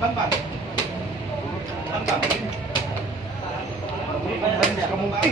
Bang. Bang. Kamuti.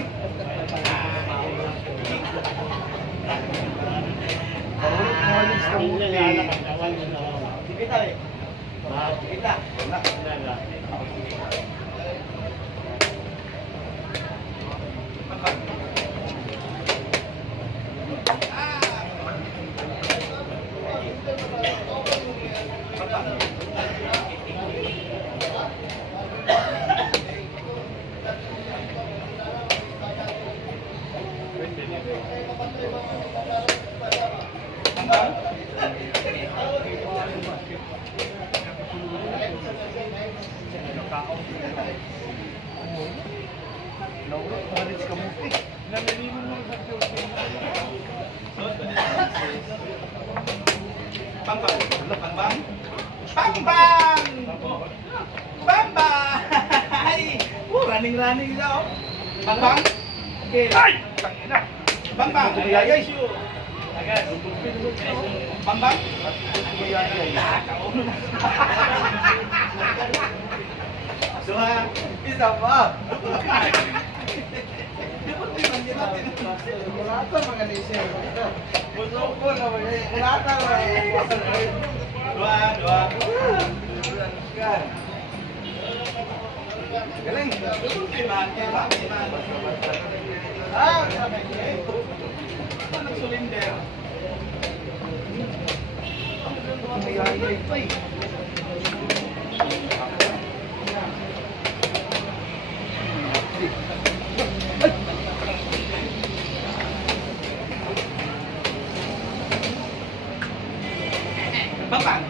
Running daw. Bang. Okay. Ay, tangina. Bang. Ay. Agad. Bang. So, isa pa. Kulata mga nisi. Busok ko na mga kulata. Dua. Galing. Ah, sabi ko. Ano silinder? Mayayay pa eh. Bang.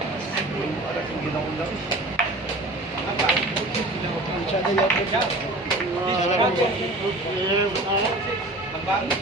Bang.